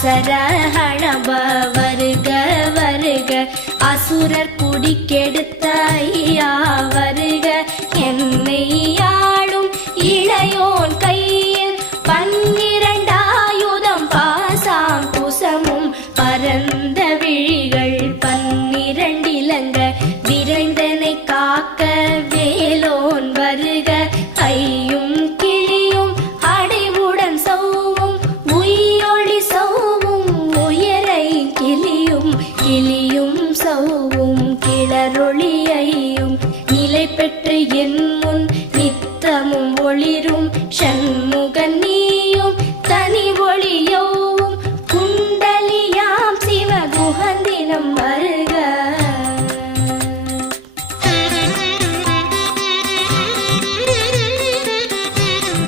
அசரஹணப வருக வருக அசுரர் குடிக்கெடுத்த ஐயா வருக என்னை ஆளும் இளையோன் கையில் 12 ஆயுதம் பாசாம் குசமும் பரந்த விழிகள் 12 இலங்க விரைந்தனை காக்க வேலோன் வருக ஐயும் கிளியும் அடைவுடன் சௌவும் உயிரொளி சௌவும் உயரை கிளியும் கிளியும் சௌவும் கிளரொளியையும் நிலை பெற்று என் முன் நித்தமும் ஒளிரும் ஷண்முகன் நீயும் தனி ஒளியோவும் குண்டலியாம் சிவ குஹந்தினம் வரு